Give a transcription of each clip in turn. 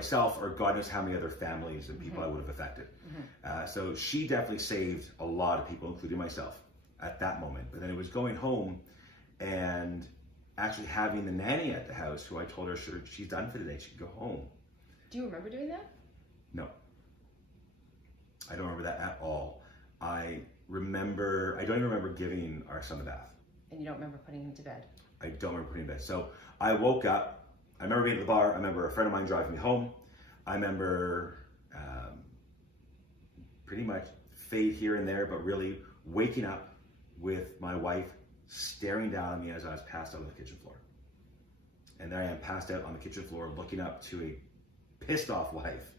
myself or God knows how many other families and people I would have affected. So she definitely saved a lot of people, including myself, at that moment. But then it was going home and actually having the nanny at the house, who I told her she's done for today, she can go home. Do you remember doing that? No. I don't remember that at all. I don't even remember giving our son a bath. And you don't remember putting him to bed? I don't remember putting him to bed. So I woke up, I remember being at the bar, I remember a friend of mine driving me home. I remember pretty much fade here and there, but really waking up with my wife staring down at me as I was passed out on the kitchen floor. And there I am passed out on the kitchen floor looking up to a pissed off wife,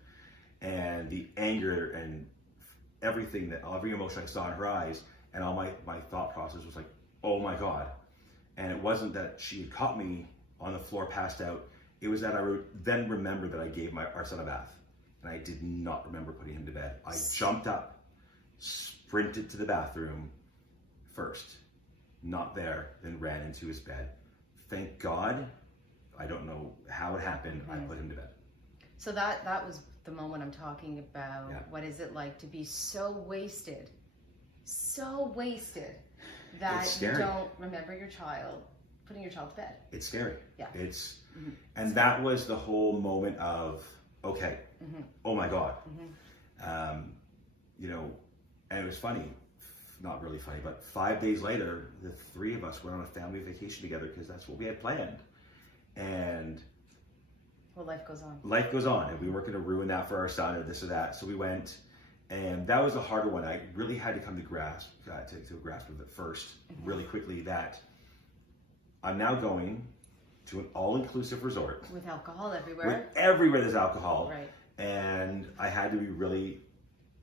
and the anger and everything, every emotion I saw in her eyes, and all my thought process was like, oh my God. And it wasn't that she had caught me on the floor passed out, it was that I then remembered that I gave our son a bath, and I did not remember putting him to bed. I jumped up, sprinted to the bathroom first, not there, then ran into his bed. Thank God, I don't know how it happened, I put him to bed. So that was the moment I'm talking about. Yeah. What is it like to be so wasted that you don't remember putting your child to bed? It's scary. Yeah. And that was the whole moment of, okay, oh my God. You know, and it was funny, not really funny, but 5 days later, the three of us went on a family vacation together because that's what we had planned. And well, life goes on. Life goes on, and we weren't going to ruin that for our son or this or that. So we went, and that was a harder one. I really had to come to grasp with it first, really quickly, that I'm now going to an all-inclusive resort with alcohol everywhere. Everywhere there's alcohol, right? And I had to be really,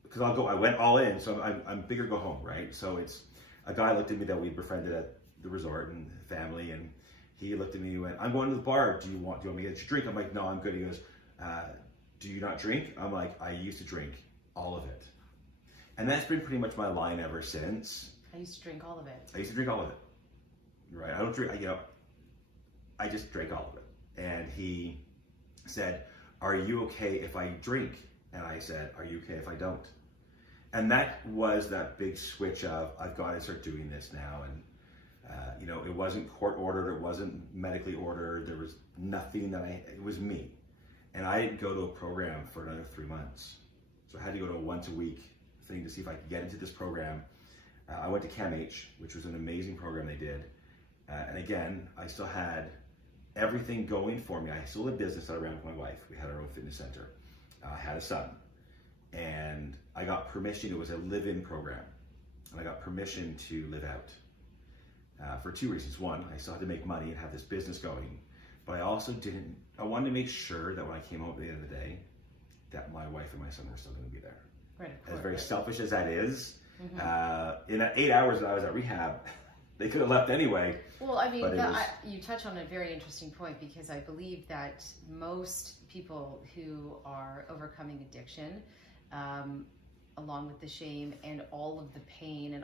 because I went all in, so I'm bigger to go home, right? So it's a guy looked at me that we befriended at the resort and family, and he looked at me and went, I'm going to the bar. Do you want me to get you a drink? I'm like, no, I'm good. He goes, do you not drink? I'm like, I used to drink all of it. And that's been pretty much my line ever since. I used to drink all of it. I used to drink all of it. Right? I don't drink, I just drank all of it. And he said, are you okay if I drink? And I said, are you okay if I don't? And that was that big switch of, I've got to start doing this now. And it wasn't court ordered, it wasn't medically ordered, there was nothing it was me. And I didn't go to a program for another 3 months. So I had to go to a once a week thing to see if I could get into this program. I went to CAMH, which was an amazing program they did. And again, I still had everything going for me. I still had a business that I ran with my wife. We had our own fitness center. I had a son. And I got permission, it was a live-in program. And I got permission to live out. For two reasons. One, I still had to make money and have this business going, but I also I wanted to make sure that when I came home at the end of the day, that my wife and my son were still going to be there. Right, of course. As very selfish as that is, in that 8 hours that I was at rehab, they could have left anyway. Well, I mean, you touch on a very interesting point, because I believe that most people who are overcoming addiction, along with the shame and all of the pain and